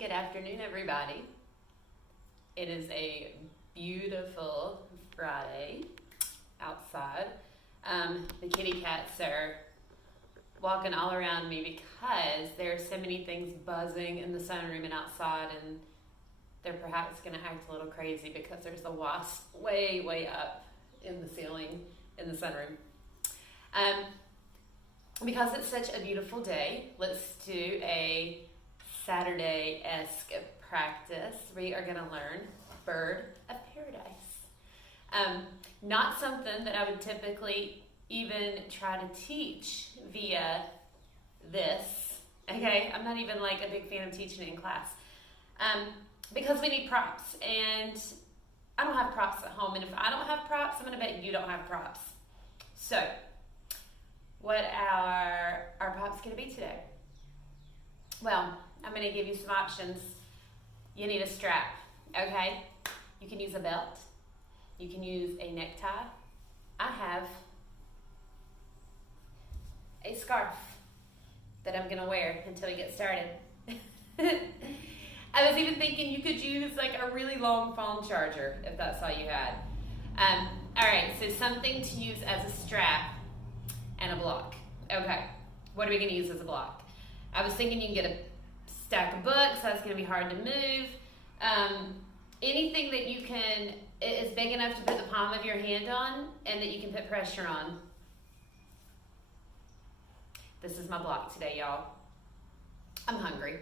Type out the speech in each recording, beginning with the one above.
Good afternoon, everybody. It is a beautiful Friday outside. The kitty cats are walking all around me because there are so many things buzzing in the sunroom and outside, and they're perhaps going to act a little crazy because there's a wasp way up in the ceiling in the sunroom. Because it's such a beautiful day, let's do a Saturday-esque practice. We are going to learn Bird of Paradise. Not something that I would typically even try to teach via this. Okay, I'm not even like a big fan of teaching it in class. Because we need props, and I don't have props at home, and if I don't have props, I'm going to bet you don't have props. So, what are our props going to be today? Well, I'm going to give you some options. You need a strap, okay? You can use a belt. You can use a necktie. I have a scarf that I'm going to wear until we get started. I was even thinking you could use like a really long phone charger if that's all you had. All right, so something to use as a strap and a block. Okay, what are we going to use as a block? I was thinking you can get a stack of books. That's going to be hard to move. Anything that you can is big enough to put the palm of your hand on and that you can put pressure on. This is my block today, y'all. I'm hungry.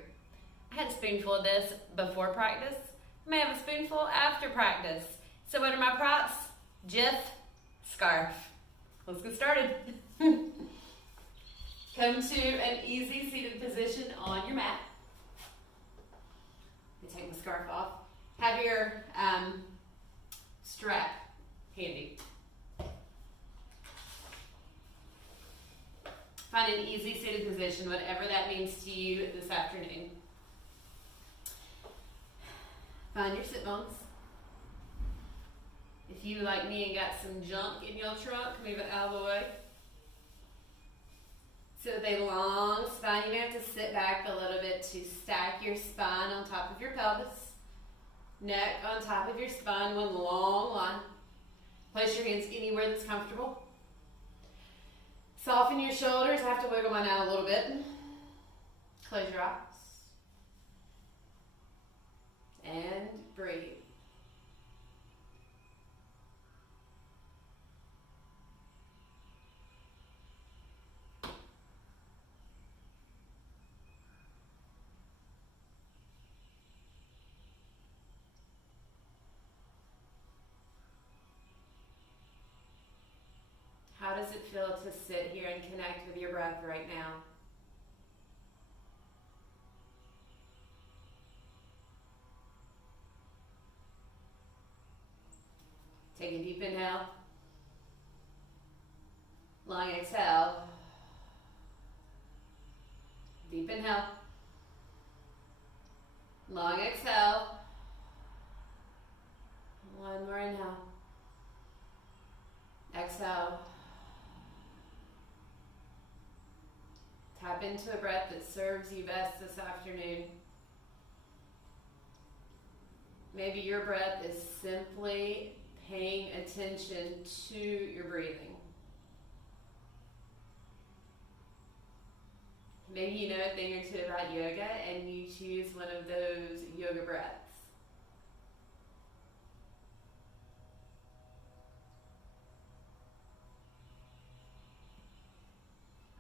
I had a spoonful of this before practice. I may have a spoonful after practice. So what are my props? Jif, scarf. Let's get started. Come to an easy seated position on your mat. Let me take my scarf off. Have your strap handy. Find an easy seated position, whatever that means to you this afternoon. Find your sit bones. If you, like me, and got some junk in your trunk, move it out of the way. So with a long spine, you're going to have to sit back a little bit to stack your spine on top of your pelvis. Neck on top of your spine, one long line. Place your hands anywhere that's comfortable. Soften your shoulders. I have to wiggle mine out a little bit. Close your eyes. And breathe. How does it feel to sit here and connect with your breath right now? Take a deep inhale. Long exhale. Deep inhale. Long exhale. One more inhale. Exhale. Tap into a breath that serves you best this afternoon. Maybe your breath is simply paying attention to your breathing. Maybe you know a thing or two about yoga and you choose one of those yoga breaths.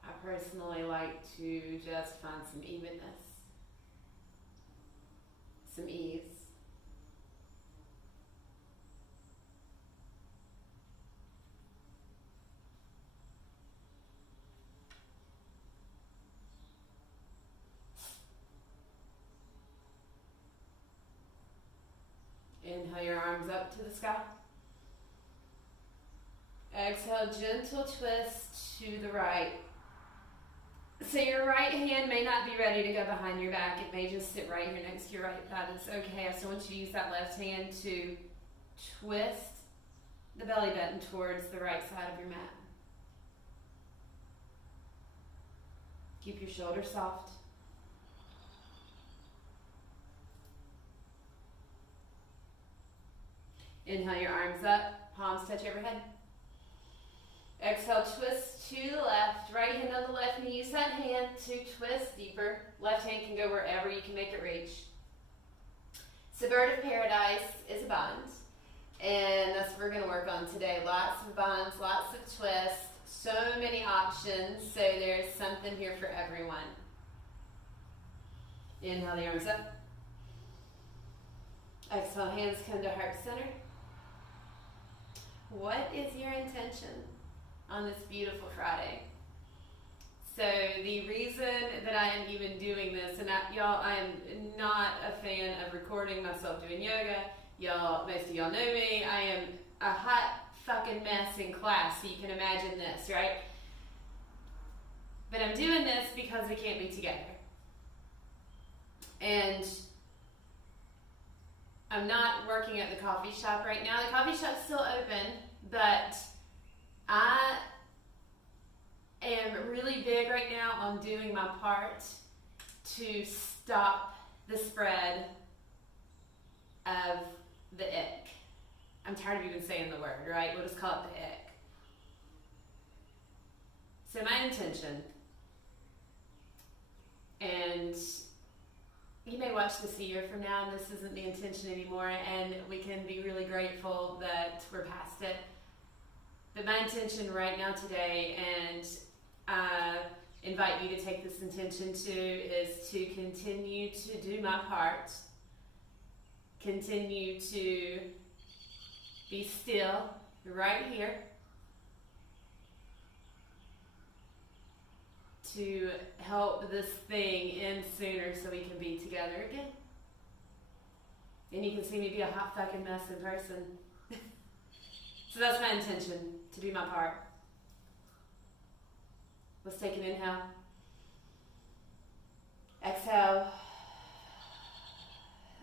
I personally like to just find some evenness, some ease. Inhale your arms up to the sky. Exhale, gentle twist to the right. So your right hand may not be ready to go behind your back. It may just sit right here next to your right thigh. That's okay. I still want you to use that left hand to twist the belly button towards the right side of your mat. Keep your shoulders soft. Inhale your arms up, palms touch overhead. Exhale, twist to the left. Right hand on the left knee. Use that hand to twist deeper. Left hand can go wherever you can make it reach. So Bird of Paradise is a bond. And that's what we're going to work on today. Lots of bonds, lots of twists, so many options. So there's something here for everyone. Inhale the arms up. Exhale, hands come to heart center. What is your intention on this beautiful Friday? So the reason that I am even doing this, and y'all, I am not a fan of recording myself doing yoga. Y'all, most of y'all know me. I am a hot fucking mess in class, so you can imagine this, right? But I'm doing this because we can't be together. And I'm not working at the coffee shop right now. The coffee shop's still open, but I am really big right now on doing my part to stop the spread of the ick. I'm tired of even saying the word, right? We'll just call it the ick. So my intention, and you may watch this a year from now and this isn't the intention anymore, and we can be really grateful that we're past it. But my intention right now today, and I invite you to take this intention too, is to continue to do my part, continue to be still right here, to help this thing end sooner so we can be together again. And you can see me be a hot fucking mess in person. So that's my intention, to do my part. Let's take an inhale. Exhale.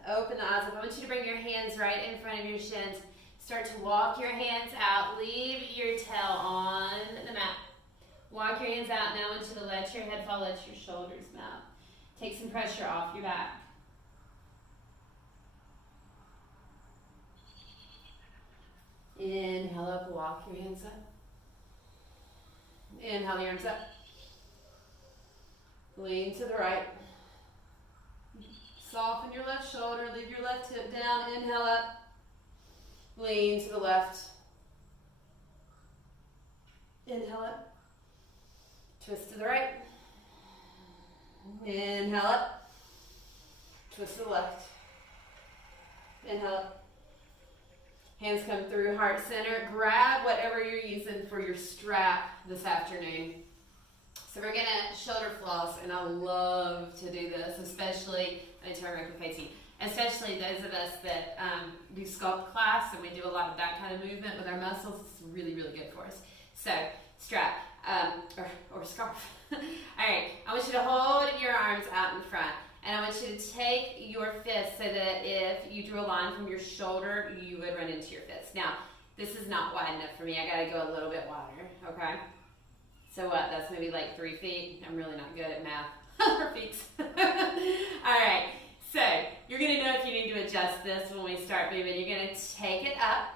Open the eyes up. I want you to bring your hands right in front of your shins. Start to walk your hands out. Leave your tail on the mat. Walk your hands out. Now I want you to let your head fall, let your shoulders melt. Take some pressure off your back. Inhale up, walk your hands up. Inhale the arms up. Lean to the right. Soften your left shoulder, leave your left hip down. Inhale up. Lean to the left. Inhale up. Twist to the right. Inhale up. Twist to the left. Inhale up. Hands come through heart center. Grab whatever you're using for your strap this afternoon. So we're gonna shoulder floss, and I love to do this, especially, let me turn around for Katie, especially those of us that do sculpt class, and we do a lot of that kind of movement with our muscles. It's really, really good for us. So strap, or scarf. All right, I want you to hold your arms out in front, and I want you to take your fist so that if you drew a line from your shoulder, you would run into your fist. Now, this is not wide enough for me. I gotta go a little bit wider, okay? So what, that's maybe like 3 feet. I'm really not good at math. Or feet. All right, so you're gonna know if you need to adjust this when we start moving. You're gonna take it up.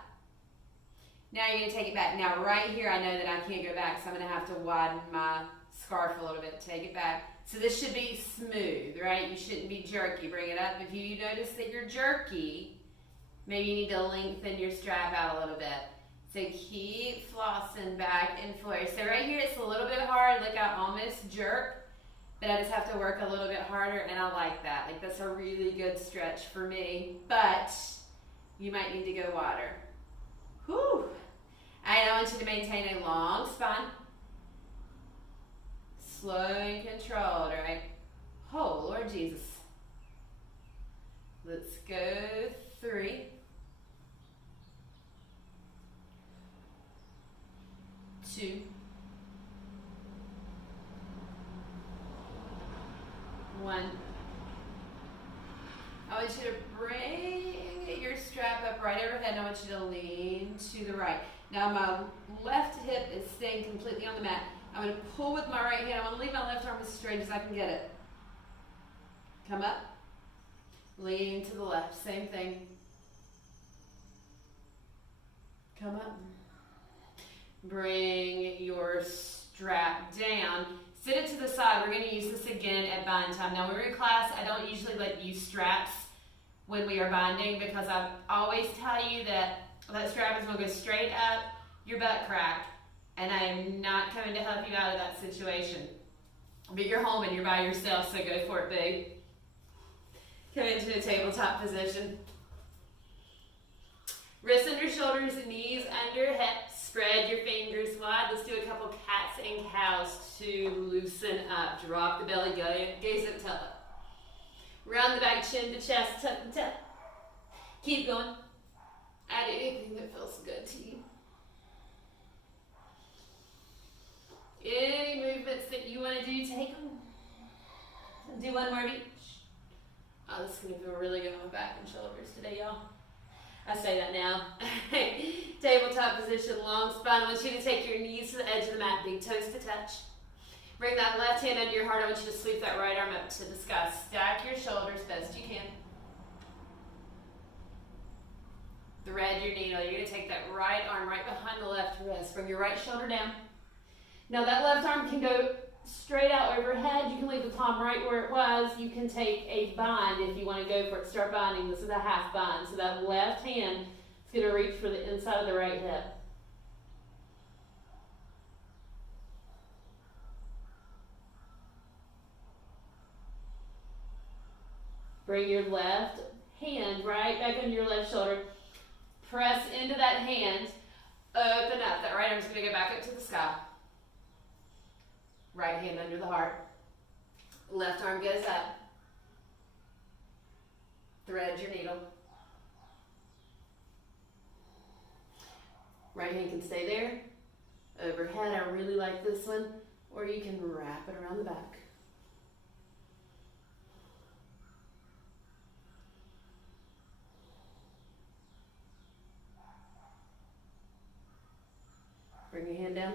Now you're gonna take it back. Now right here, I know that I can't go back, so I'm gonna have to widen my scarf a little bit to take it back. So this should be smooth, right? You shouldn't be jerky. Bring it up. If you notice that you're jerky, maybe you need to lengthen your strap out a little bit. So keep flossing back and forth. So right here, it's a little bit hard. Look, I almost jerk, but I just have to work a little bit harder, and I like that. Like, that's a really good stretch for me, but you might need to go wider. Whew. And I want you to maintain a long spine. Slow and controlled, all right? Oh, Lord Jesus. Let's go 3. 2. 1. I want you to bring your strap up right overhead, and I want you to lean to the right. Now my left hip is staying completely on the mat. I'm going to pull with my right hand. I want to leave my left arm as straight as I can get it. Come up. Lean to the left. Same thing. Come up. Bring your strap down. Sit it to the side. We're going to use this again at bind time. Now, when we're in class, I don't usually let you use straps when we are binding because I always tell you that that strap is going to go straight up your butt crack, and I am not coming to help you out of that situation. But you're home and you're by yourself, so go for it, babe. Come into a tabletop position. Wrists under shoulders, knees under hips. Spread your fingers wide. Let's do a couple cats and cows to loosen up. Drop the belly, gaze up, toe up. Round the back, chin to chest, tuck and tuck. Keep going. Add anything that feels good to you. Any movements that you want to do, take them. Do one more of each. Oh, this is going to feel really good on my back and shoulders today, y'all. I say that now. Tabletop position, long spine. I want you to take your knees to the edge of the mat, big toes to touch. Bring that left hand under your heart. I want you to sweep that right arm up to the sky. Stack your shoulders best you can. Thread your needle. You're going to take that right arm right behind the left wrist. Bring your right shoulder down. Now that left arm can go straight out overhead. You can leave the palm right where it was. You can take a bind if you want to go for it. Start binding. This is a half bind. So that left hand is going to reach for the inside of the right hip. Bring your left hand right back on your left shoulder. Press into that hand. Open up. That right arm is going to go back up to the sky. Right hand under the heart. Left arm goes up. Thread your needle. Right hand can stay there. Overhead, I really like this one. Or you can wrap it around the back. Bring your hand down.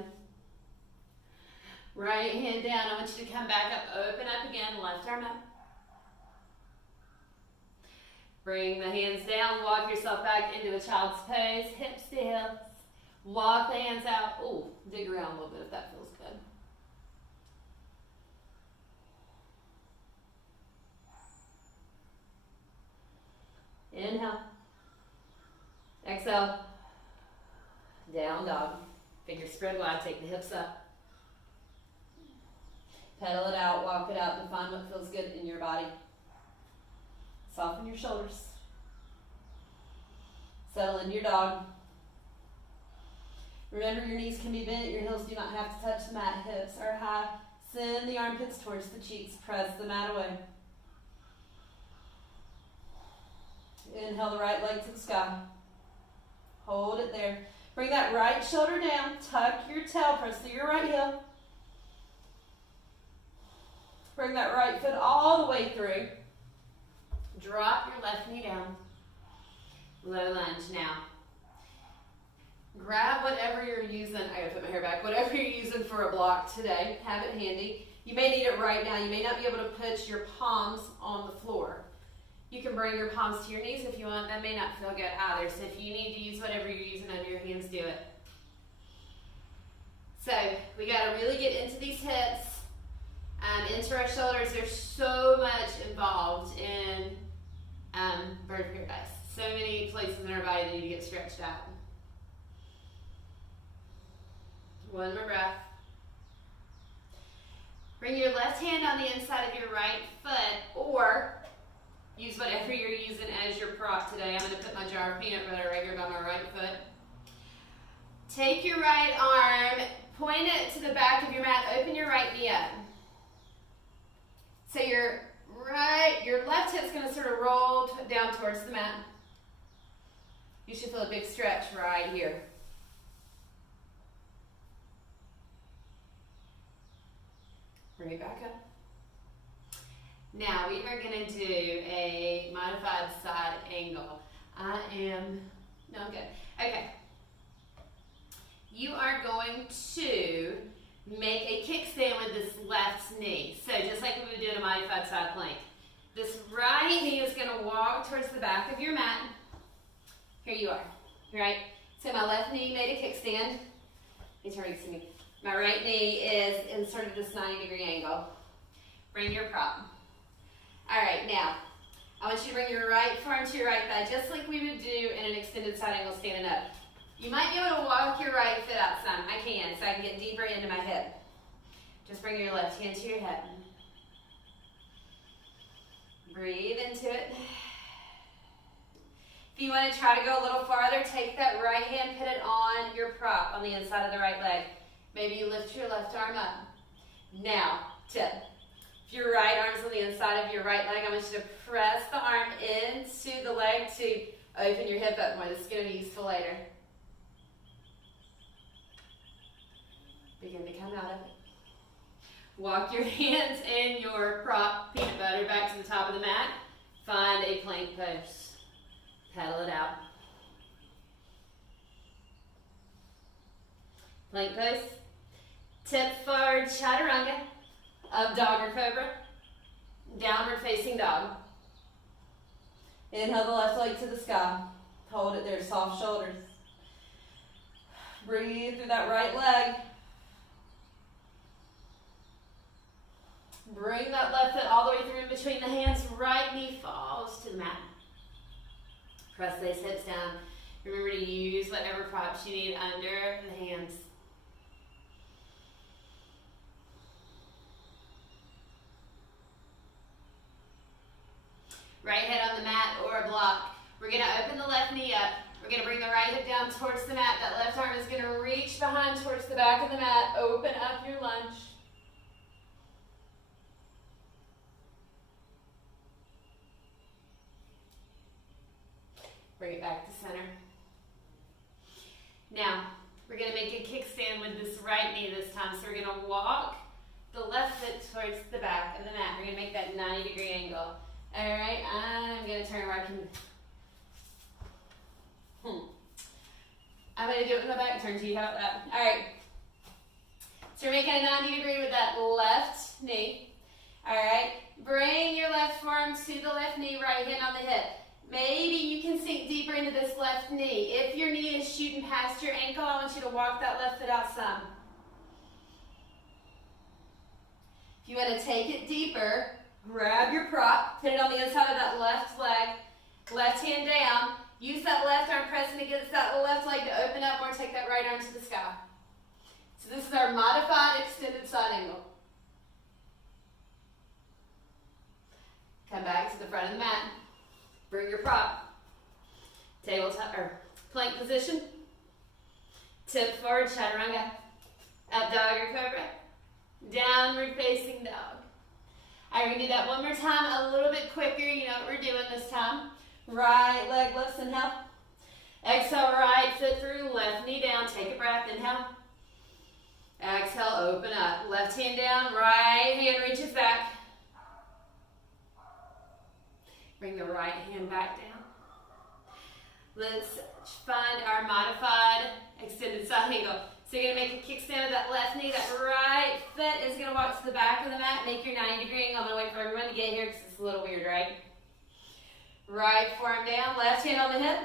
Right hand down. I want you to come back up, open up again, left arm up. Bring the hands down, walk yourself back into a child's pose, hips to hips. Walk the hands out. Ooh, dig around a little bit if that feels good. Inhale. Exhale. Down dog. Fingers spread wide, take the hips up. Pedal it out, walk it out, and find what feels good in your body. Soften your shoulders. Settle into your dog. Remember, your knees can be bent, your heels do not have to touch the mat. Hips are high. Send the armpits towards the cheeks. Press the mat away. Inhale the right leg to the sky. Hold it there. Bring that right shoulder down. Tuck your tail. Press through your right heel. Bring that right foot all the way through. Drop your left knee down. Low lunge now. Grab whatever you're using. I gotta put my hair back. Whatever you're using for a block today, have it handy. You may need it right now. You may not be able to put your palms on the floor. You can bring your palms to your knees if you want. That may not feel good either. So if you need to use whatever you're using under your hands, do it. So we gotta really get into these hips. Into our shoulders. There's so much involved in bird of paradise. So many places in our body that need to get stretched out. One more breath. Bring your left hand on the inside of your right foot, or use whatever you're using as your prop today. I'm going to put my jar of peanut butter right here by my right foot. Take your right arm, point it to the back of your mat, open your right knee up. So your left hip's going to sort of roll down towards the mat. You should feel a big stretch right here. Bring it back up. Now we are going to do a modified side angle. I'm good. Okay. You are going to make a kickstand with this left knee. So just like we would do in a modified side plank. This right knee is going to walk towards the back of your mat. Here you are, right? So my left knee made a kickstand. To me. My right knee is inserted this 90-degree angle. Bring your prop. All right, now, I want you to bring your right forearm to your right thigh, just like we would do in an extended side angle standing up. You might be able to walk your right foot out some. I can, so I can get deeper into my hip. Just bring your left hand to your hip. Breathe into it. If you want to try to go a little farther, take that right hand, put it on your prop on the inside of the right leg. Maybe you lift your left arm up. Now, tip. If your right arm's on the inside of your right leg, I want you to press the arm into the leg to open your hip up more. This is going to be useful later. Begin to come out of it. Walk your hands and your prop peanut butter back to the top of the mat. Find a plank pose. Pedal it out. Plank pose. Tip forward, chaturanga. Up dog or cobra. Downward facing dog. Inhale the left leg to the sky. Hold it there, soft shoulders. Breathe through that right leg. Bring that left foot all the way through in between the hands. Right knee falls to the mat. Press those hips down. Remember to use whatever props you need under the hands. Right head on the mat or a block. We're going to open the left knee up. We're going to bring the right hip down towards the mat. That left arm is going to reach behind towards the back of the mat. Open up your lunge. Bring it back to center. Now, we're going to make a kickstand with this right knee this time. So we're going to walk the left foot towards the back of the mat. We're going to make that 90-degree angle. All right, I'm going to turn where I can. I'm going to do it with my back turned to you. How about that? All right. So we're making a 90-degree with that left knee. All right. Bring your left forearm to the left knee, right hand on the hip. Maybe you can sink deeper into this left knee. If your knee is shooting past your ankle, I want you to walk that left foot out some. If you want to take it deeper, grab your prop, put it on the inside of that left leg, left hand down. Use that left arm pressing against that left leg to open up, or take that right arm to the sky. So this is our modified extended side angle. Come back to the front of the mat. Bring your prop. Tabletop or plank position. Tip forward, chaturanga. Up dog or cobra. Downward facing dog. All right, we're gonna do that one more time, a little bit quicker. You know what we're doing this time. Right leg lifts, inhale. Exhale, right foot through, left knee down. Take a breath, inhale. Exhale, open up. Left hand down, right hand reaches back. Bring the right hand back down. Let's find our modified extended side angle. So you're going to make a kickstand of that left knee. That right foot is going to walk to the back of the mat. Make your 90-degree angle. I'm going to wait for everyone to get here because it's a little weird, right? Right forearm down. Left hand on the hip.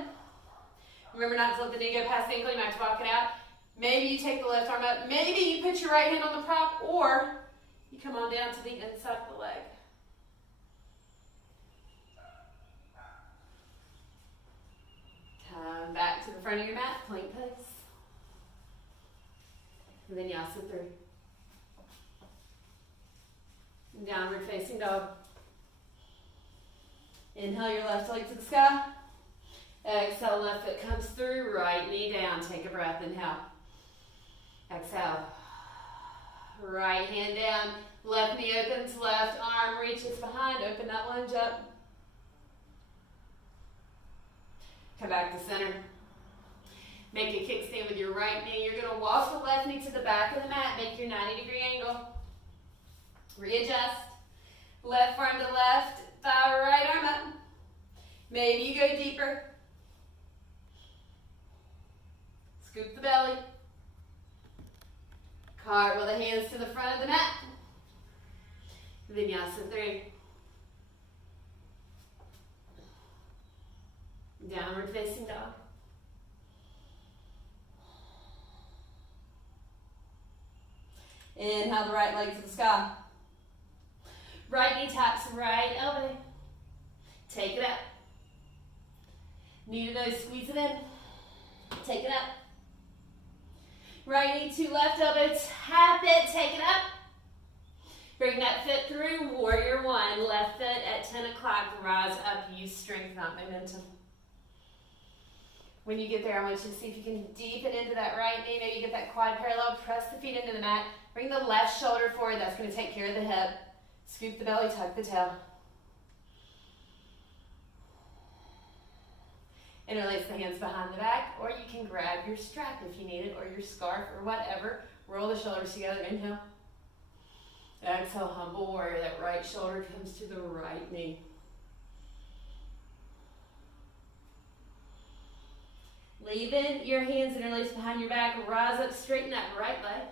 Remember not to let the knee go past the ankle. You might have to walk it out. Maybe you take the left arm up. Maybe you put your right hand on the prop, or you come on down to the inside of the leg. Come back to the front of your mat, plank pose. Vinyasa 3. Downward facing dog. Inhale your left leg to the sky. Exhale, left foot comes through, right knee down. Take a breath, inhale. Exhale. Right hand down, left knee opens, left arm reaches behind. Open that lunge up. Come back to center. Make a kickstand with your right knee. You're going to walk the left knee to the back of the mat. Make your 90-degree angle. Readjust. Left arm to left, thigh right arm up. Maybe you go deeper. Scoop the belly. Cartwheel the hands to the front of the mat. Vinyasa 3. Downward facing dog. Inhale the right leg to the sky. Right knee taps right elbow. Take it up. Knee to nose, squeeze it in. Take it up. Right knee to left elbow, tap it, take it up. Bring that foot through, warrior one. Left foot at 10 o'clock, rise up, use strength, not momentum. When you get there, I want you to see if you can deepen into that right knee. Maybe get that quad parallel, press the feet into the mat. Bring the left shoulder forward, that's going to take care of the hip. Scoop the belly, tuck the tail. Interlace the hands behind the back, or you can grab your strap if you need it, or your scarf, or whatever. Roll the shoulders together, inhale. Exhale, humble warrior. That right shoulder comes to the right knee. Leaving your hands interlaced behind your back, rise up, straighten that right leg.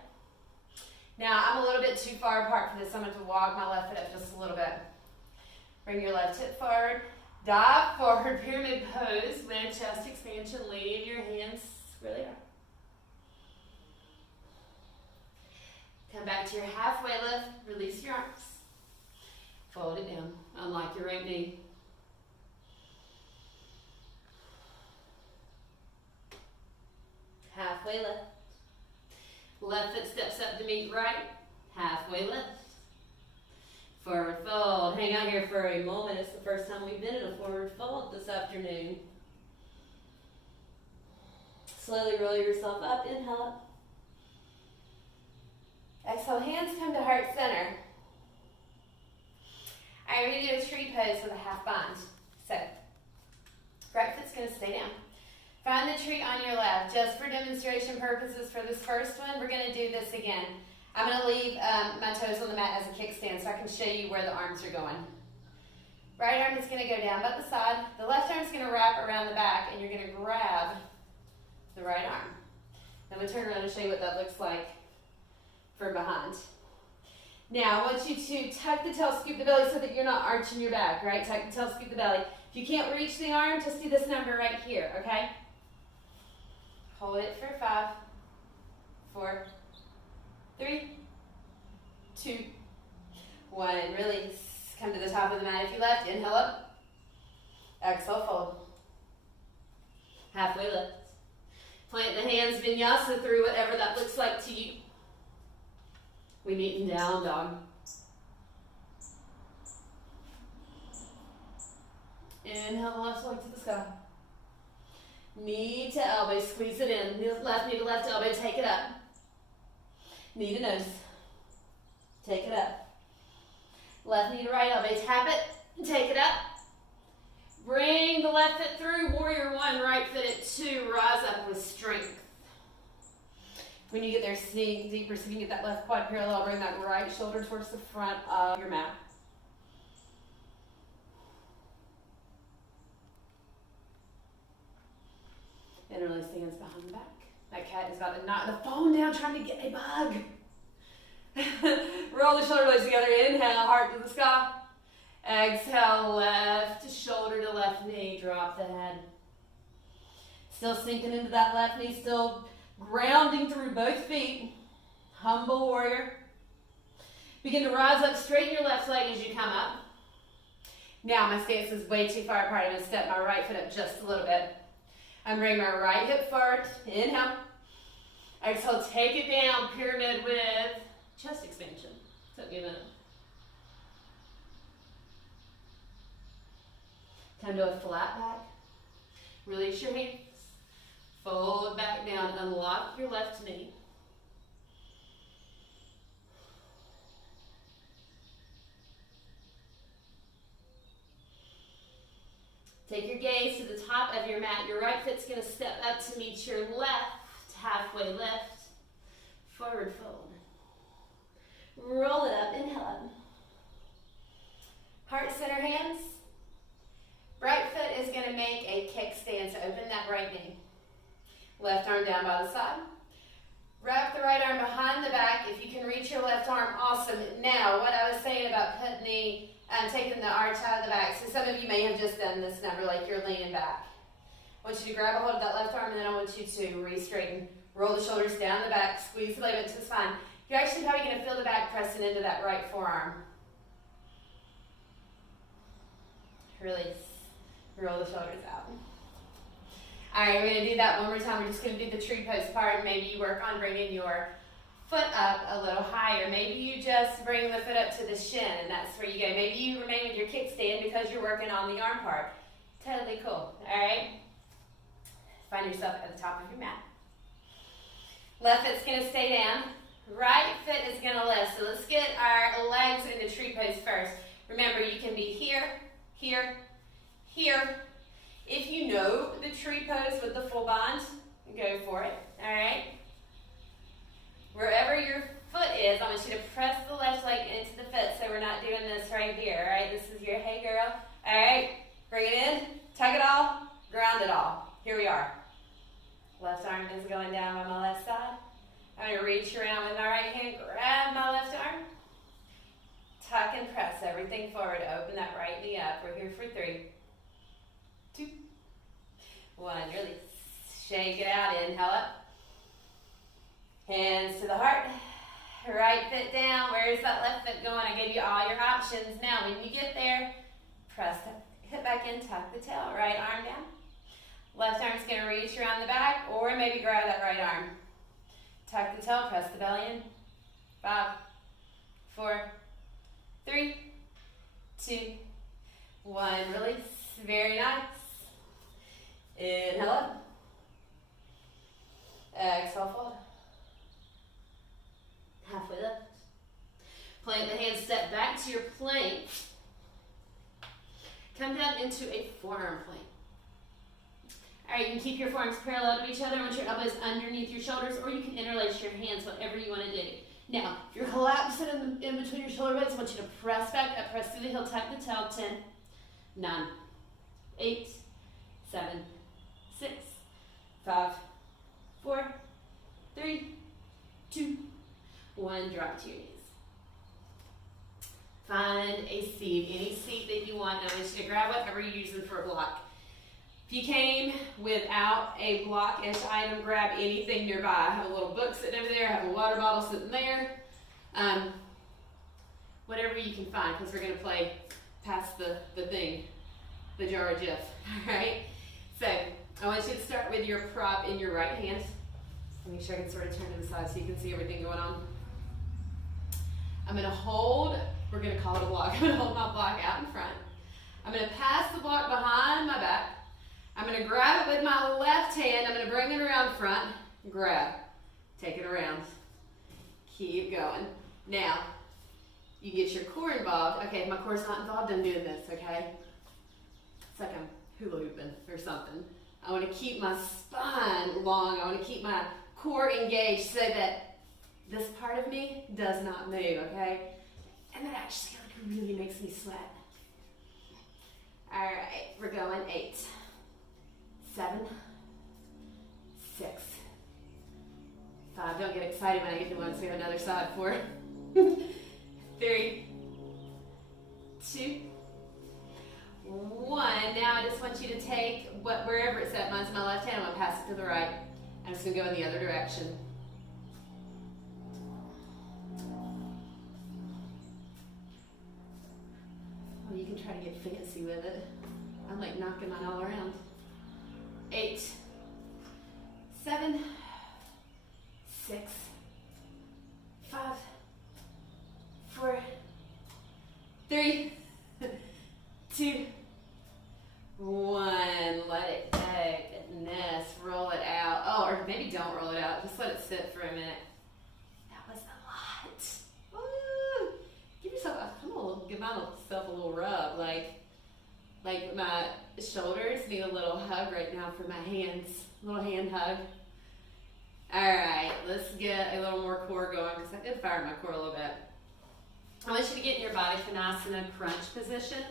Now, I'm a little bit too far apart for this. I'm going to walk my left foot up just a little bit. Bring your left hip forward. Dive forward, pyramid pose with chest expansion, leading your hands where they are. Come back to your halfway lift, release your arms. Fold it down, unlock your right knee. Halfway lift. Left foot steps up to meet right, halfway lift. Forward fold. Hang out here for a moment. It's the first time we've been in a forward fold this afternoon. Slowly roll yourself up. Inhale up. Exhale, hands come to heart center. All right, we're going to do a tree pose with a half bind. So, right foot's going to stay down. Find the tree on your left. Just for demonstration purposes for this first one, we're going to do this again. I'm going to leave my toes on the mat as a kickstand so I can show you where the arms are going. Right arm is going to go down by the side. The left arm is going to wrap around the back, and you're going to grab the right arm. I'm going to turn around and show you what that looks like for behind. Now, I want you to tuck the tail, scoop the belly so that you're not arching your back, right? Tuck the tail, scoop the belly. If you can't reach the arm, just do this number right here, okay? Hold it for 5, 4, 3, 2, 1, and release. Come to the top of the mat if you left. Inhale up. Exhale, fold. Halfway lift. Plant the hands, vinyasa through whatever that looks like to you. We meet in down dog. Inhale the left leg to the sky. Knee to elbow, squeeze it in. Left knee to left elbow, take it up. Knee to nose. Take it up. Left knee to right elbow, tap it, take it up. Bring the left foot through, warrior one, right foot at 2, rise up with strength. When you get there, sink deeper so you can get that left quad parallel, bring that right shoulder towards the front of your mat. Interlace the hands behind the back. That cat is about to knock the phone down trying to get a bug. Roll the shoulder blades together. Inhale, heart to the sky. Exhale, left shoulder to left knee. Drop the head. Still sinking into that left knee. Still grounding through both feet. Humble warrior. Begin to rise up. Straighten your left leg as you come up. Now my stance is way too far apart. I'm going to step my right foot up just a little bit. I'm bringing my right hip forward. Inhale. Exhale, take it down. Pyramid with chest expansion. Took me a minute. Come to a flat back. Release your hands. Fold back down. Unlock your left knee. Take your gaze to the top of your mat. Your right foot's going to step up to meet your left. Halfway lift. Forward fold. Roll it up. Inhale up. Heart center hands. Right foot is going to make a kickstand, so open that right knee. Left arm down by the side. Wrap the right arm behind the back. If you can reach your left arm, awesome. Now, what I was saying about putting taking the arch out of the back. So some of you may have just done this number like you're leaning back. I want you to grab a hold of that left arm, and then I want you to re-straighten. Roll the shoulders down the back, squeeze the belly to the spine. You're actually probably going to feel the back pressing into that right forearm. Release. Roll the shoulders out. All right, we're going to do that one more time. We're just going to do the tree pose part. Maybe you work on bringing your foot up a little higher. Maybe you just bring the foot up to the shin, and that's where you go. Maybe you remain with your kickstand because you're working on the arm part. Totally cool. All right? Find yourself at the top of your mat. Left foot's going to stay down. Right foot is going to lift. So let's get our legs into tree pose first. Remember, you can be here, here, here. If you know the tree pose with the full bond, go for it. All right? Wherever your foot is, I want you to press the left leg into the foot so we're not doing this right here. All right? This is your hey girl. All right? Bring it in. Tug it all. Ground it all. Here we are. Left arm is going down on my left side. I'm going to reach around with my right hand, grab my left arm, tuck and press everything forward. Open that right knee up. We're here for 3, 2, 1. Release. Shake it out. Inhale up. Hands to the heart. Right foot down. Where's that left foot going? I gave you all your options. Now, when you get there, press the hip back in, tuck the tail. Right arm down. Left arm's going to reach around the back, or maybe grab that right arm. Tuck the tail, press the belly in. 5, 4, 3, 2, 1. Release. Very nice. Inhale up. Exhale, fold. Halfway lift. Plant the hands, step back to your plank. Come down into a forearm plank. All right, you can keep your forearms parallel to each other. I want your elbows underneath your shoulders, or you can interlace your hands, whatever you want to do. Now, if you're collapsing in between your shoulder blades, I want you to press back up, press through the heel, tuck the tail. 10, 9, 8, 7, 6, 5, 4, 3, 2, 1. Drop to your knees. Find a seat, any seat that you want. And I want you to grab whatever you're using for a block. If you came without a block-ish item, grab anything nearby. I have a little book sitting over there. I have a water bottle sitting there. Whatever you can find, because we're going to play past the jar of Jif. All right? So I want you to start with your prop in your right hand. Make sure I can sort of turn to the side so you can see everything going on. I'm going to hold, we're going to call it a block. I'm going to hold my block out in front. I'm going to pass the block behind my back. I'm going to grab it with my left hand. I'm going to bring it around front. Grab. Take it around. Keep going. Now, you get your core involved. Okay, if my core's not involved, I'm doing this, okay? It's like I'm hula hooping or something. I want to keep my spine long. I want to keep my core engaged so that this part of me does not move, okay? And that actually really makes me sweat. All right, we're going 8, 7, 6, 5. Don't get excited when I get to once. We have another side. 4, 3, 2, 1. Now I just want you to take wherever it's at. Mine's my left hand. I'm going to pass it to the right. I'm just going to go in the other direction. Well, you can try to get fancy with it. I'm like knocking mine all around. 8, 7, 6, 5, 4, 3, 2, 1. Let it go. Goodness. Roll it out. Oh, or maybe don't roll it out. Just let it sit for a minute. That was a lot. Woo. Give myself a little rub. Like my shoulders need a little hug right now for my hands. A little hand hug. All right, let's get a little more core going because I did fire my core a little bit. I want you to get in your Baddha-Konasana crunch position,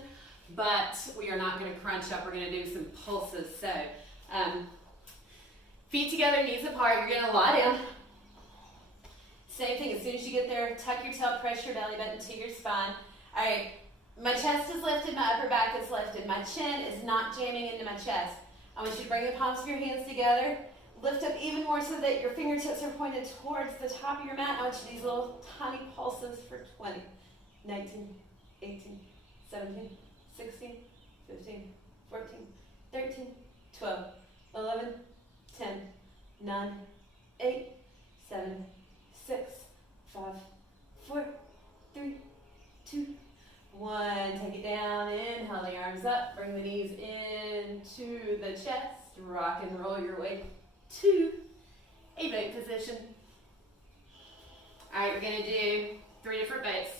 but we are not going to crunch up. We're going to do some pulses. So, feet together, knees apart. You're going to lie down. Same thing. As soon as you get there, tuck your tail, press your belly button to your spine. All right. My chest is lifted, my upper back is lifted. My chin is not jamming into my chest. I want you to bring the palms of your hands together. Lift up even more so that your fingertips are pointed towards the top of your mat. I want you to these little tiny pulses for 20, 19, 18, 17, 16, 15, 14, 13, 12, 11, 10, 9, 8, 7, 6, 5, 4, 3, 2, 1. Take it down. Inhale the arms up. Bring the knees into the chest. Rock and roll your way to a boat position. All right, we're going to do 3 different boats.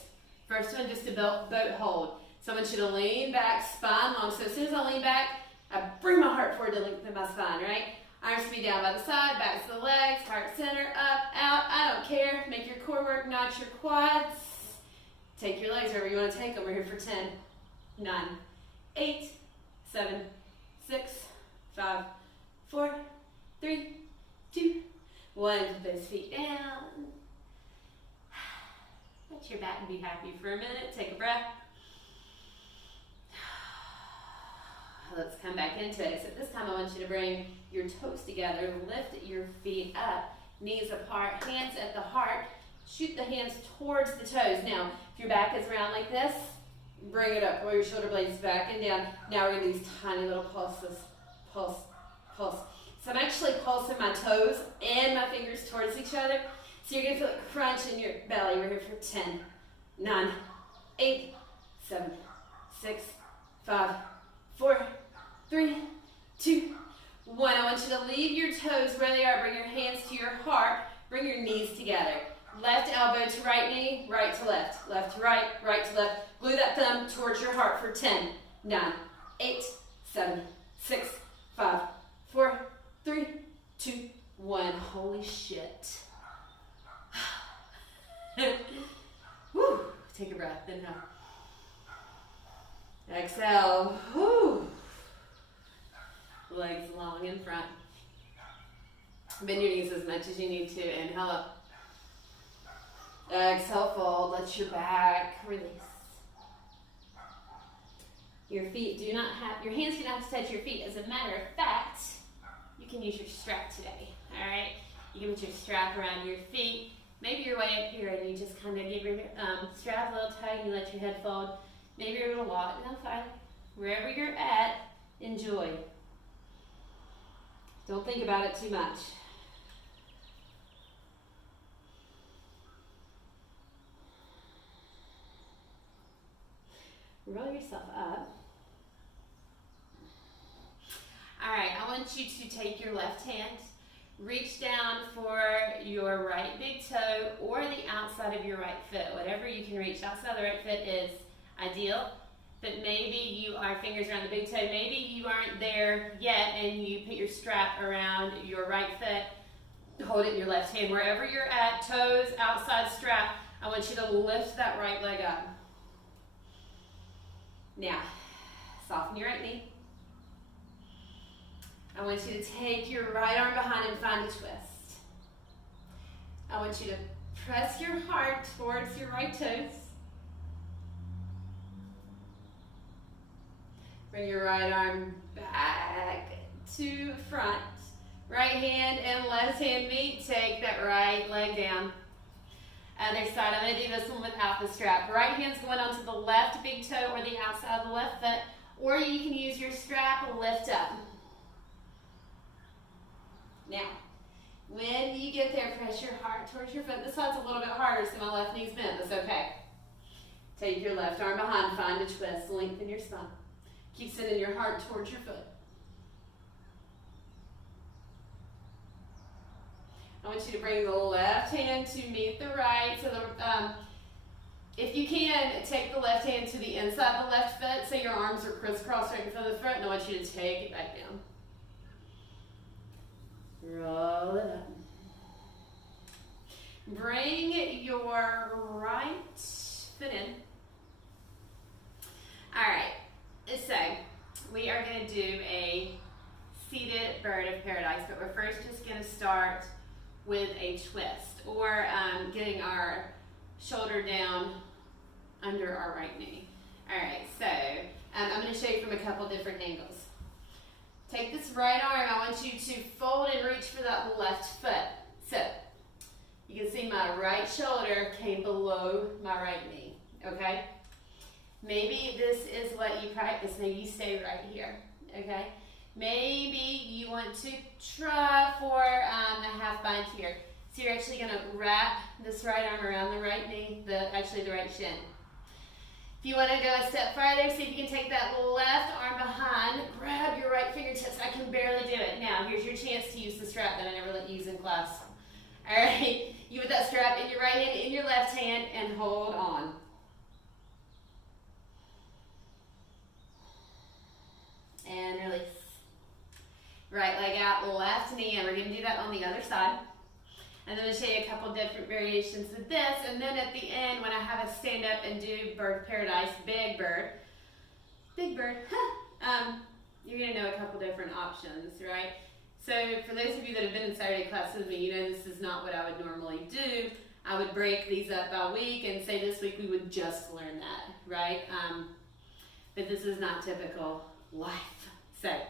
First one, just a boat hold. So I want you to lean back, spine long. So as soon as I lean back, I bring my heart forward to lengthen my spine, right? Arms to be down by the side, back to the legs, heart center, up, out. I don't care. Make your core work, not your quads. Take your legs wherever you want to take them. We're here for 10, 9, 8, 7, 6, 5, 4, 3, 2, 1. Put those feet down. Let your back be happy for a minute. Take a breath. Let's come back into it. So this time I want you to bring your toes together. Lift your feet up. Knees apart. Hands at the heart. Shoot the hands towards the toes. Now, if your back is round like this, bring it up. Roll your shoulder blades back and down. Now we're going to do these tiny little pulses. Pulse, pulse. So I'm actually pulsing my toes and my fingers towards each other. So you're going to feel a crunch in your belly. We're here for 10, 9, 8, 7, 6, 5, 4, 3, 2, 1. I want you to leave your toes where they are. Bring your hands to your heart. Bring your knees together. Left elbow to right knee, right to left. Left to right, right to left. Glue that thumb towards your heart for 10, 9, 8, 7, 6, 5, 4, 3, 2, 1. Holy shit. Woo. Take a breath. Inhale. Exhale. Woo. Legs long in front. Bend your knees as much as you need to. Inhale up. Exhale, fold. Let your back release. Your feet do not have, your hands do not have to touch your feet. As a matter of fact, you can use your strap today. All right? You can put your strap around your feet. Maybe you're way up here and you just kind of give your strap a little tight and you let your head fold. Maybe you're a little locked. No, fine. Wherever you're at, enjoy. Don't think about it too much. Roll yourself up. All right, I want you to take your left hand, reach down for your right big toe or the outside of your right foot. Whatever you can reach outside the right foot is ideal. But maybe you are fingers around the big toe. Maybe you aren't there yet and you put your strap around your right foot. Hold it in your left hand. Wherever you're at, toes, outside strap, I want you to lift that right leg up. Now, soften your right knee. I want you to take your right arm behind and find a twist. I want you to press your heart towards your right toes. Bring your right arm back to front. Right hand and left hand meet. Take that right leg down. Other side, I'm going to do this one without the strap. Right hand's going onto the left big toe or the outside of the left foot, or you can use your strap and lift up. Now, when you get there, press your heart towards your foot. This side's a little bit harder, so my left knee's bent. That's okay. Take your left arm behind, find a twist, lengthen your spine. Keep sending your heart towards your foot. I want you to bring the left hand to meet the right. So if you can, take the left hand to the inside of the left foot so your arms are crisscrossed right in front of the front, and I want you to take it back down. Roll it up. Bring your right foot in. All right, so we are going to do a seated bird of paradise, but we're first just going to start with a twist, or getting our shoulder down under our right knee. All right, so I'm going to show you from a couple different angles. take this right arm. I want you to fold and reach for that left foot. So, you can see my right shoulder came below my right knee, okay? Maybe this is what you practice. Maybe you stay right here, okay? Maybe you want to try for a half bind here. So you're actually going to wrap this right arm around the right knee, actually the right shin. If you want to go a step farther, see if you can take that left arm behind, grab your right fingertips. I can barely do it. Now, here's your chance to use the strap that I never let you use in class. All right, you put that strap in your right hand, in your left hand, and hold on. And release. Right leg out, left knee, and we're going to do that on the other side. And then I'm going to show you a couple different variations with this. And then at the end, when I have us stand up and do Bird of Paradise, big bird, you're going to know a couple different options, right? So for those of you that have been in Saturday class with me, you know this is not what I would normally do. I would break these up by week and say this week we would just learn that, right? But this is not typical life. So I'm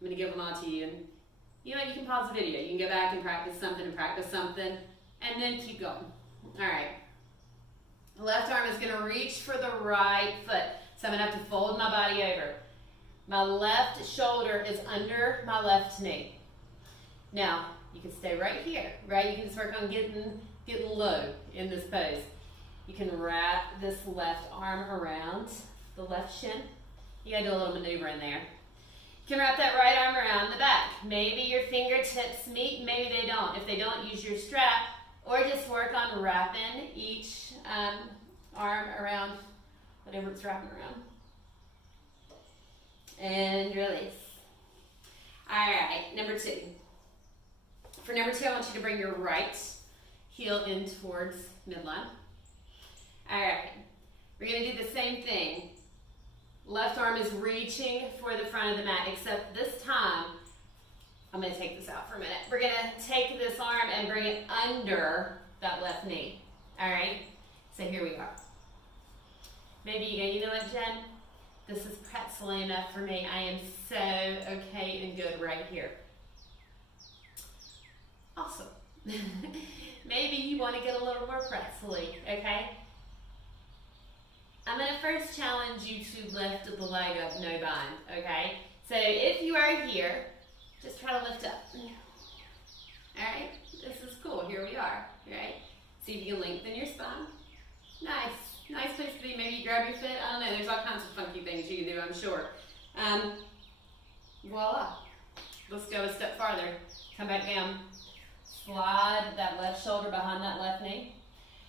going to give them all to you. And you know what, you can pause the video. You can go back and practice something, and then keep going. All right. The left arm is going to reach for the right foot. So I'm going to have to fold my body over. My left shoulder is under my left knee. Now, you can stay right here, right? You can just work on getting low in this pose. You can wrap this left arm around the left shin. You gotta do a little maneuver in there. You can wrap that right arm around the back. Maybe your fingertips meet, maybe they don't. If they don't, use your strap, or just work on wrapping each arm around whatever it's wrapping around. And release. All right, number two. For number two, I want you to bring your right heel in towards midline. All right, we're gonna do the same thing. Left arm is reaching for the front of the mat, except this time, I'm gonna take this out for a minute. We're gonna take this arm and bring it under that left knee. All right, so here we are. Maybe you go, you know what, Jen? This is pretzel-y enough for me. I am so okay and good right here. Awesome. Maybe you want to get a little more pretzel-y, okay? I'm going to first challenge you to lift the leg up, no bind, okay? So if you are here, just try to lift up. All right? This is cool. Here we are, right? See if you can lengthen your spine. Nice. Nice place to be. Maybe you grab your foot. I don't know. There's all kinds of funky things you can do, I'm sure. Voila. Let's go a step farther. Come back down. Slide that left shoulder behind that left knee.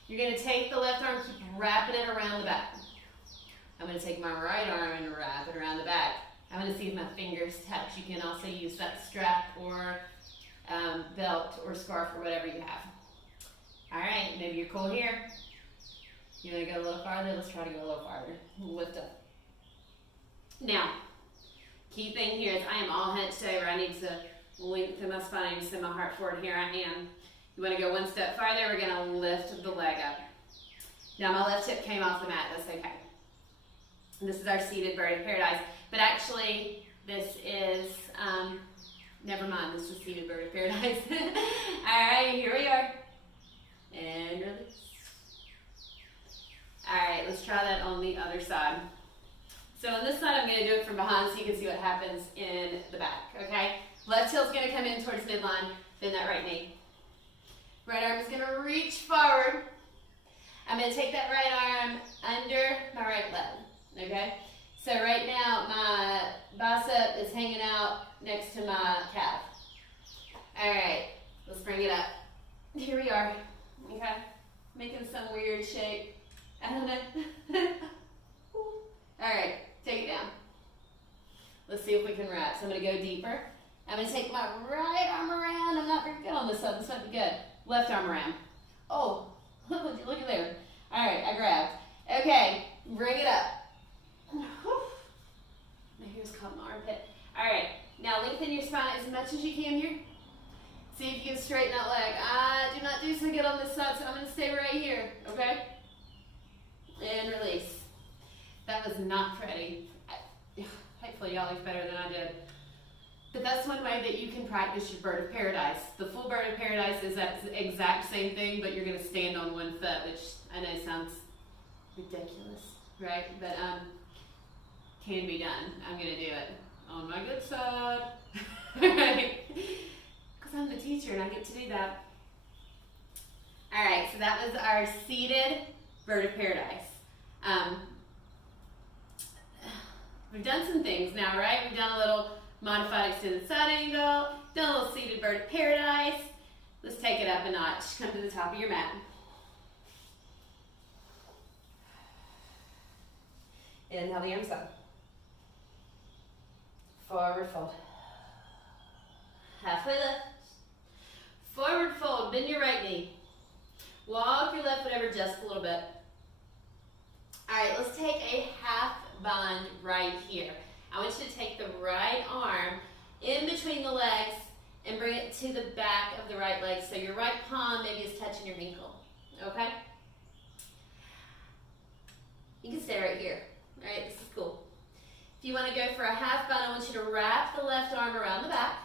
You're going to take the left arm, keep wrapping it around the back. I'm going to take my right arm and wrap it around the back. I'm going to see if my fingers touch. You can also use that strap or belt or scarf or whatever you have. All right, maybe you're cool here. You want to go a little farther? Let's try to go a little farther. Lift up. Now, key thing here is I am all hunched over. I need to lengthen my spine. I need to send my heart forward. Here I am. You want to go one step farther? We're going to lift the leg up. Now, my left hip came off the mat. That's okay. And this is our seated Bird of Paradise. But actually, this is, never mind. This is seated Bird of Paradise. All right, here we are. And release. All right, let's try that on the other side. So on this side, I'm going to do it from behind so you can see what happens in the back, okay? Left heel's going to come in towards midline, bend that right knee. Right arm is going to reach forward. I'm going to take that right arm under my right leg, okay? So right now, my bicep is hanging out next to my calf. All right, let's bring it up. Here we are, okay? Making some weird shape. I don't know. All right, take it down. Let's see if we can wrap. So I'm going to go deeper. I'm going to take my right arm around. I'm not very good on this side. This might be good. Left arm around. Oh, look at there. All right, I grabbed. Okay, bring it up. My hair's caught my armpit. All right, now lengthen your spine as much as you can here. See if you can straighten that leg. I do not do so good on this side, so I'm going to stay right here, okay? And release. That was not pretty. Hopefully y'all look better than I did. But that's one way that you can practice your bird of paradise. The full bird of paradise is that exact same thing, but you're going to stand on one foot, which I know sounds ridiculous, right? But can be done. I'm going to do it on my good side, right? Because I'm the teacher and I get to do that. All right, so that was our seated bird of paradise. We've done some things now, right? We've done a little modified extended side angle, done a little seated bird of paradise. Let's take it up a notch. Come to the top of your mat. Inhale the arms up. Forward fold. Halfway lift. Forward fold, bend your right knee. Walk your left foot over just a little bit. All right, let's take a half bind right here. I want you to take the right arm in between the legs and bring it to the back of the right leg. So your right palm maybe is touching your ankle, okay? You can stay right here, all right? This is cool. If you want to go for a half bind, I want you to wrap the left arm around the back,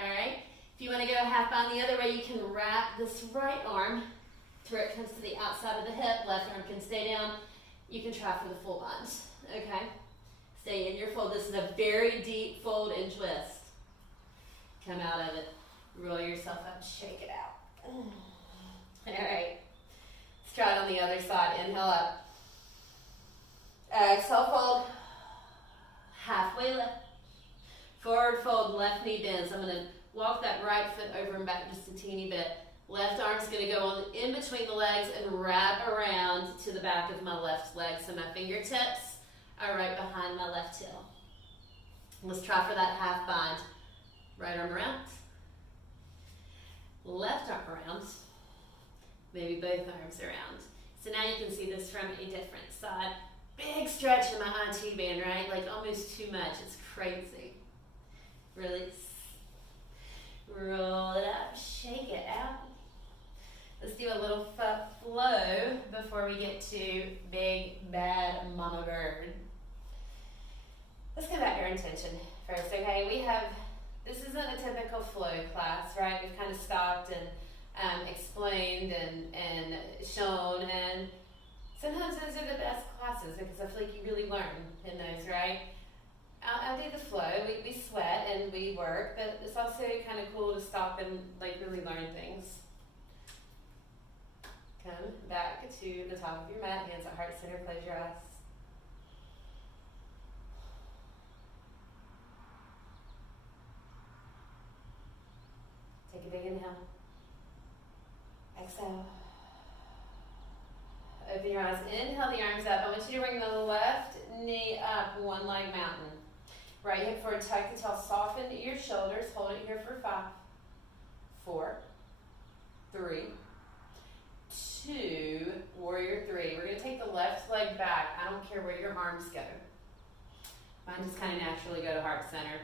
all right? If you want to go a half bind the other way, you can wrap this right arm to where it comes to the outside of the hip. Left arm can stay down. You can try for the full bind, okay? Stay in your fold. This is a very deep fold and twist. Come out of it. Roll yourself up. Shake it out. All right. Let's try it on the other side. Inhale up. Exhale, fold. Halfway lift. Forward fold, left knee bends. I'm going to walk that right foot over and back just a teeny bit. Left arm's going to go on in between the legs and wrap around to the back of my left leg. So my fingertips are right behind my left heel. Let's try for that half bind. Right arm around. Left arm around. Maybe both arms around. So now you can see this from a different side. Big stretch in my IT band, right? Like almost too much. It's crazy. Release. Roll it up. Shake it out. Let's do a little foot flow before we get to big, bad mama bird. Let's go back to our intention first, okay? This isn't a typical flow class, right? We've kind of stopped and explained and shown, and sometimes those are the best classes because I feel like you really learn in those, right? I'll do the flow. We sweat and we work, but it's also kind of cool to stop and like really learn things. Come back to the top of your mat, hands at heart center, close your eyes. Take a big inhale. Exhale. Open your eyes. Inhale the arms up. I want you to bring the left knee up, one leg mountain. Right hip forward, tuck the tail, soften your shoulders. Hold it here for 5, 4, 3, 2, warrior 3. We're going to take the left leg back. I don't care where your arms go. Mine just kind of naturally go to heart center.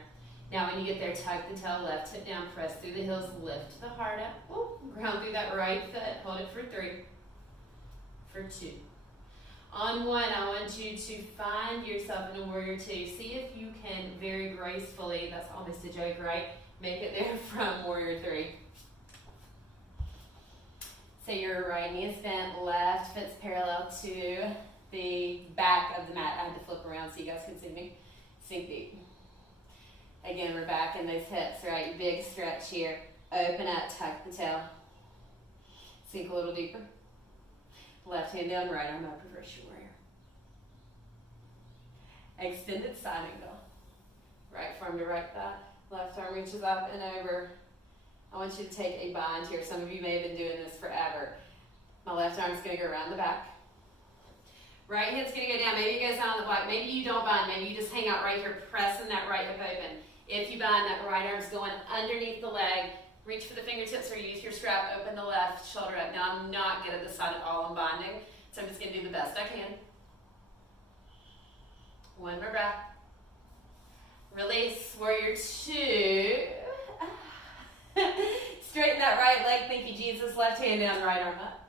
Now when you get there, tuck the tail, left hip down, press through the heels, lift the heart up. Woo, ground through that right foot. Hold it for 3, for 2. On 1, I want you to find yourself in a warrior 2. See if you can very gracefully, that's almost a joke, right? Make it there from warrior 3. So your right knee is bent, left foot's parallel to the back of the mat. I had to flip around so you guys can see me. Sink deep. Again, we're back in those hips, right? Big stretch here. Open up, tuck the tail. Sink a little deeper. Left hand down, right arm up, reverse your warrior. Extended side angle. Right forearm to right thigh. Left arm reaches up and over. I want you to take a bind here. Some of you may have been doing this forever. My left arm is going to go around the back. Right hand's going to go down. Maybe it goes down on the block. Maybe you don't bind. Maybe you just hang out right here, pressing that right hip open. If you bind, that right arm's going underneath the leg. Reach for the fingertips or use your strap. Open the left shoulder up. Now, I'm not good at this side at all. I'm binding, so I'm just going to do the best I can. One more breath. Release. Warrior 2. Straighten that right leg. Thank you, Jesus. Left hand down, right arm up.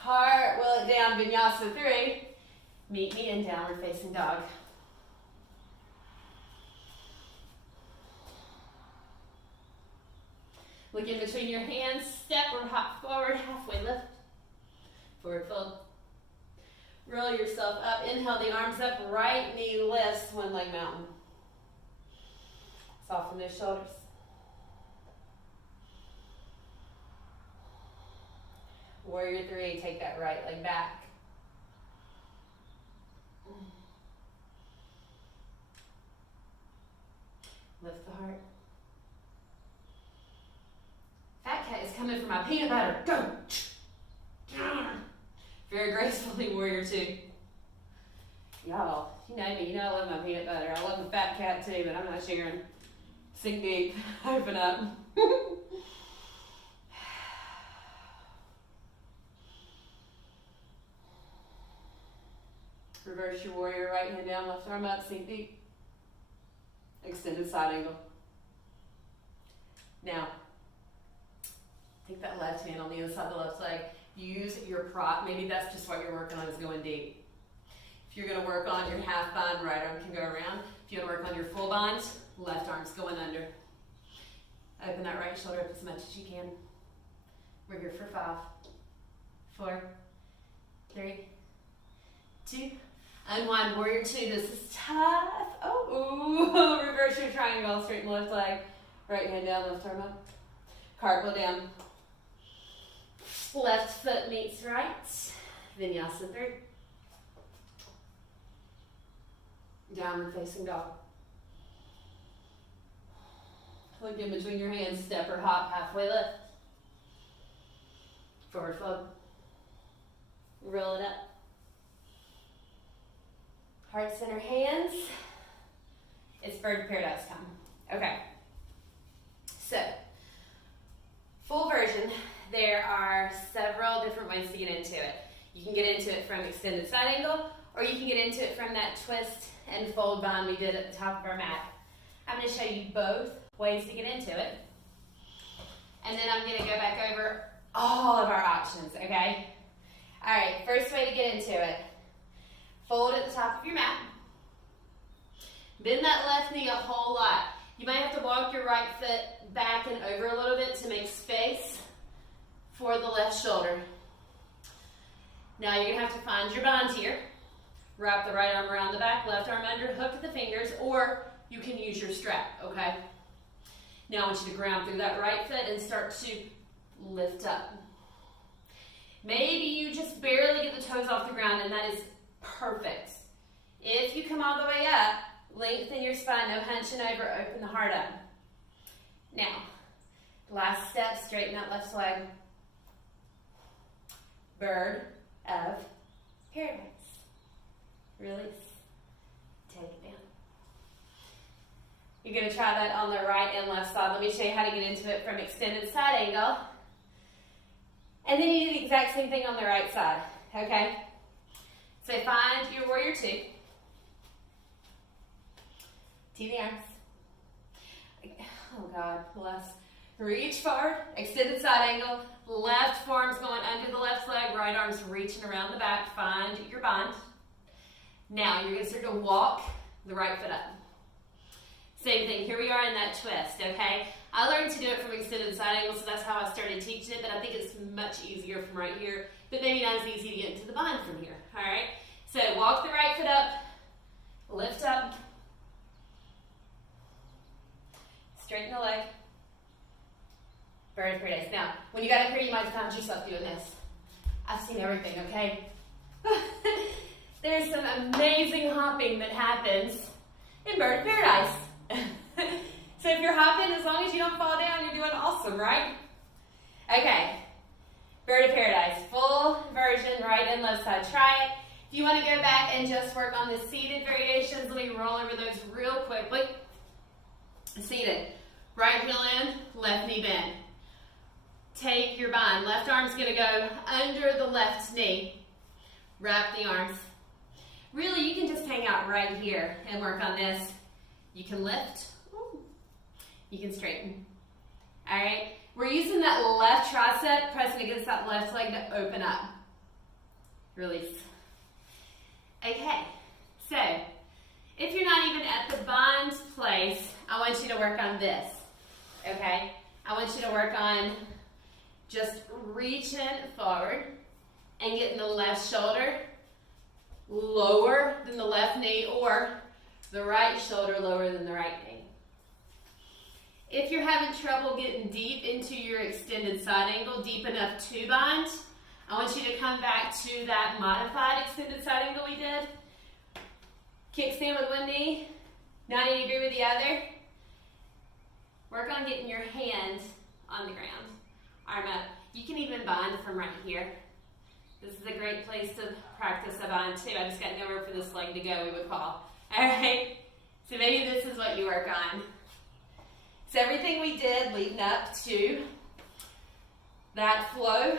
Cartwheel it down. Vinyasa 3. Meet me in downward facing dog. Look in between your hands, step or hop forward, halfway lift, forward fold. Roll yourself up, inhale the arms up, right knee lifts, one leg mountain. Soften those shoulders. Warrior three, take that right leg back. Lift the heart. Fat cat is coming for my peanut butter. Go! Very gracefully, warrior two. Y'all, you know me, you know I love my peanut butter. I love the fat cat too, but I'm not sharing. Sink deep, open up. Reverse your warrior, right hand down, left arm up, sink deep. Extended side angle. Now, take that left hand on the inside of the left leg. Use your prop. Maybe that's just what you're working on, is going deep. If you're going to work on your half bind, right arm can go around. If you want to work on your full bind, left arm's going under. Open that right shoulder up as much as you can. We're here for 5, 4, 3, 2. Unwind, warrior two. This is tough. Oh, ooh. Reverse your triangle. Straighten the left leg. Right hand down, left arm up. Cartwheel down. Left foot meets right. Vinyasa 3. Downward facing dog. Look in between your hands. Step or hop. Halfway lift. Forward fold. Roll it up. Heart center hands. It's bird of paradise time. Okay. So, full version, there are several different ways to get into it. You can get into it from extended side angle, or you can get into it from that twist and fold bind we did at the top of our mat. I'm going to show you both ways to get into it. And then I'm going to go back over all of our options, okay? All right, first way to get into it. Fold at the top of your mat. Bend that left knee a whole lot. You might have to walk your right foot back and over a little bit to make space for the left shoulder. Now you're going to have to find your bind here. Wrap the right arm around the back, left arm under, hook the fingers, or you can use your strap, okay? Now I want you to ground through that right foot and start to lift up. Maybe you just barely get the toes off the ground, and that is perfect. If you come all the way up, lengthen your spine, no hunching over, open the heart up. Now, last step, straighten that left leg. Bird of paradise. Release. Take it down. You're going to try that on the right and left side. Let me show you how to get into it from extended side angle. And then you do the exact same thing on the right side, okay? So find your warrior two. Tee the arms. Oh God, bless. Reach forward, extended side angle. Left forearm's going under the left leg, right arm's reaching around the back. Find your bind. Now you're going to start to walk the right foot up. Same thing, here we are in that twist, okay? I learned to do it from extended side angle, so that's how I started teaching it, but I think it's much easier from right here, but maybe not as easy to get into the bind from here, all right? So walk the right foot up, lift up, straighten the leg, bird of paradise. Now, when you got up here, you might have found yourself doing this. I've seen everything, okay? There's some amazing hopping that happens in bird of paradise. So if you're hopping, as long as you don't fall down, you're doing awesome, right? Okay, bird of paradise, full version, right and left side. Try it. If you want to go back and just work on the seated variations, let me roll over those real quickly. Seated, right heel in, left knee bend. Take your bind. Left arm's going to go under the left knee. Wrap the arms. Really, you can just hang out right here and work on this. You can lift. You can straighten. All right? We're using that left tricep, pressing against that left leg to open up. Release. Okay. So, if you're not even at the bind place, I want you to work on this. Okay? I want you to work on just reaching forward and getting the left shoulder lower than the left knee, or the right shoulder lower than the right knee. If you're having trouble getting deep into your extended side angle, deep enough to bind, I want you to come back to that modified extended side angle we did. Kickstand with one knee, 90 degree with the other. Work on getting your hand on the ground, arm up. You can even bind from right here. This is a great place to practice a bind too. I just got nowhere for this leg to go, we would call. All right, so maybe this is what you work on. So everything we did leading up to that flow,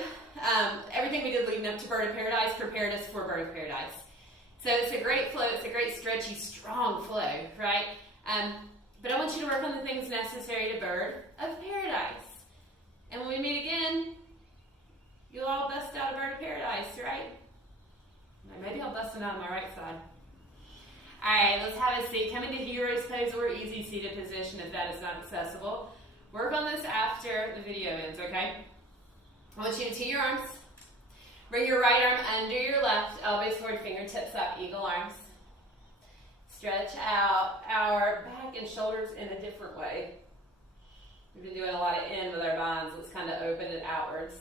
everything we did leading up to Bird of Paradise prepared us for Bird of Paradise. So it's a great flow, it's a great stretchy, strong flow, right? But I want you to work on the things necessary to Bird of Paradise. And when we meet again, you'll all bust out a Bird of Paradise, right? Maybe I'll bust them out on my right side. All right, let's have a seat. Come into Hero's Pose or easy seated position if that is not accessible. Work on this after the video ends, okay? I want you to tee your arms. Bring your right arm under your left, elbows forward, fingertips up, eagle arms. Stretch out our back and shoulders in a different way. We've been doing a lot of in with our binds. Let's kind of open it outwards.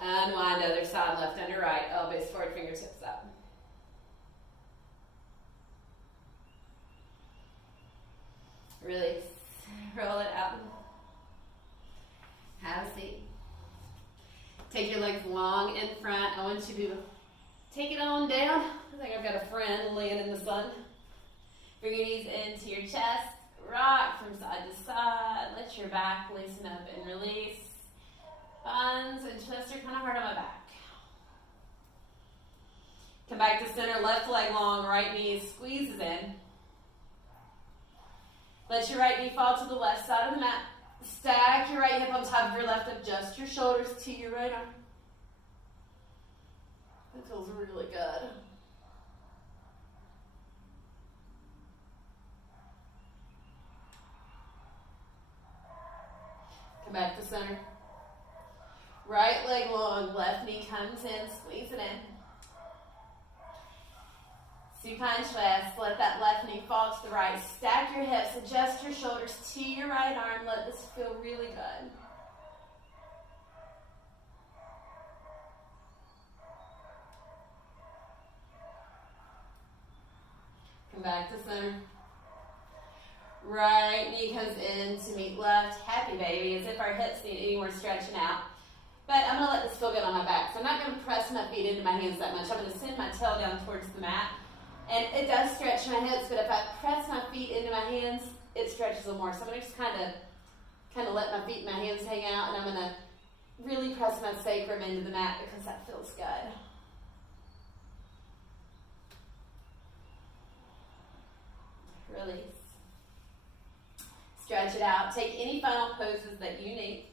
Unwind other side, left under right, elbows forward, fingertips up. Release. Roll it out. Have a seat. Take your legs long in front. I want you to take it on down. I think I've got a friend laying in the sun. Bring your knees into your chest. Rock from side to side. Let your back loosen up and release. Buns and chest are kind of hard on my back. Come back to center. Left leg long. Right knee squeezes in. Let your right knee fall to the left side of the mat. Stack your right hip on top of your left. Adjust your shoulders to your right arm. That feels really good. Come back to center. Right leg long, left knee comes in, squeeze it in. Supine twist, let that left knee fall to the right. Stack your hips, adjust your shoulders to your right arm. Let this feel really good. Come back to center. Right knee comes in to meet left. Happy baby, as if our hips need any more stretching out. But I'm going to let this feel good on my back. So I'm not going to press my feet into my hands that much. I'm going to send my tail down towards the mat. And it does stretch my hips, but if I press my feet into my hands, it stretches a little more. So I'm going to just kind of let my feet and my hands hang out, and I'm going to really press my sacrum into the mat because that feels good. Release. Stretch it out. Take any final poses that you need.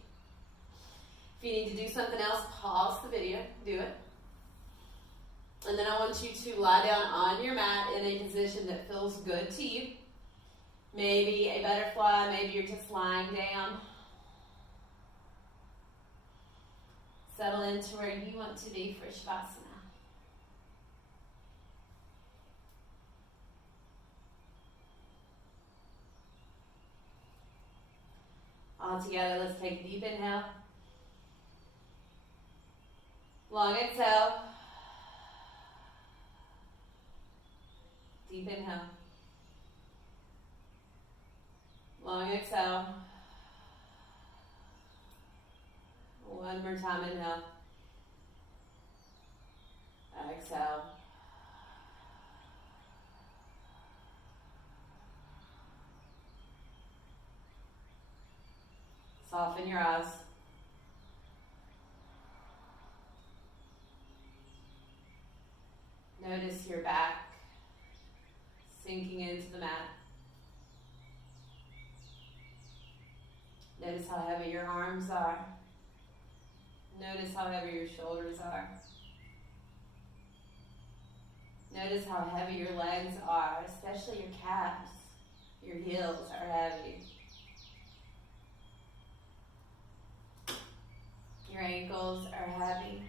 If you need to do something else, pause the video. Do it. And then I want you to lie down on your mat in a position that feels good to you. Maybe a butterfly, maybe you're just lying down. Settle into where you want to be for Shavasana. All together, let's take a deep inhale. Long exhale. Deep inhale. Long exhale. One more time, inhale. Exhale. Soften your eyes. Notice your back sinking into the mat. Notice how heavy your arms are. Notice how heavy your shoulders are. Notice how heavy your legs are, especially your calves. Your heels are heavy. Your ankles are heavy.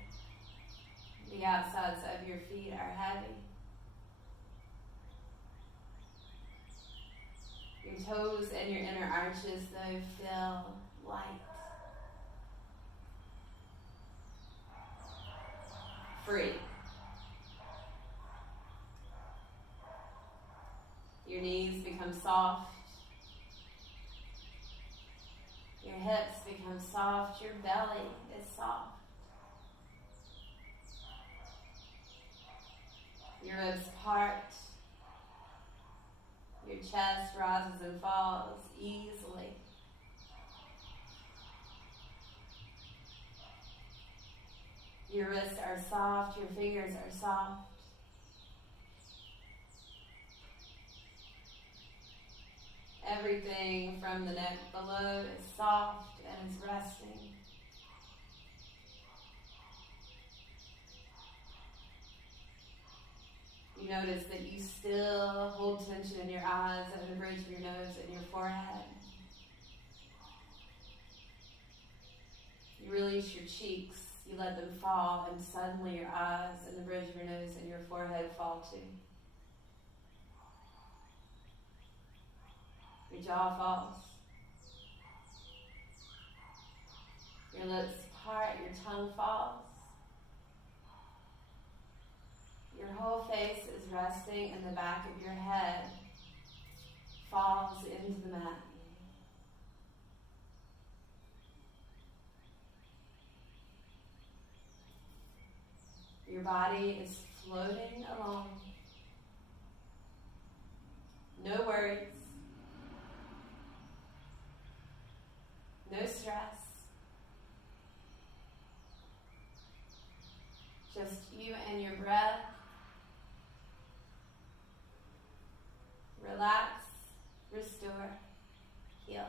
The outsides of your feet are heavy. Your toes and your inner arches, though, feel light. Free. Your knees become soft. Your hips become soft. Your belly is soft. Your ribs part. Your chest rises and falls easily. Your wrists are soft. Your fingers are soft. Everything from the neck below is soft and is resting. You notice that you still hold tension in your eyes and the bridge of your nose and your forehead. You release your cheeks, you let them fall, and suddenly your eyes and the bridge of your nose and your forehead fall too. Your jaw falls. Your lips part, your tongue falls. Your whole face is resting and the back of your head falls into the mat. Your body is floating along. No worries. No stress. Just you and your breath. Relax, restore, heal.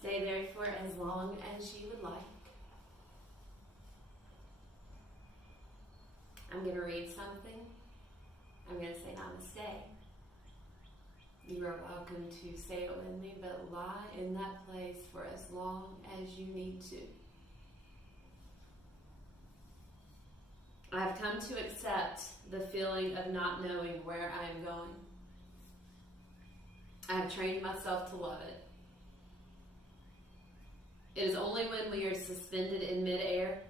Stay there for as long as you would like. I'm going to read something. I'm going to say namaste. You are welcome to say it with me, but lie in that place for as long as you need to. I have come to accept the feeling of not knowing where I am going. I have trained myself to love it. It is only when we are suspended in midair,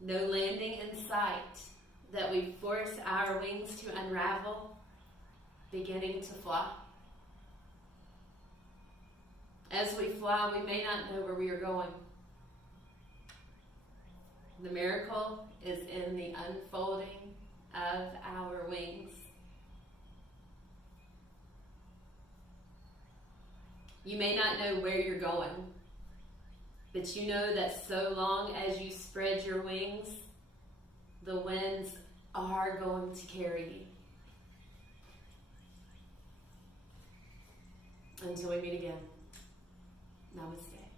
no landing in sight, that we force our wings to unravel, beginning to fly. As we fly, we may not know where we are going. The miracle is in the unfolding of our wings. You may not know where you're going, but you know that so long as you spread your wings, the winds are going to carry you. Until we meet again, namaste.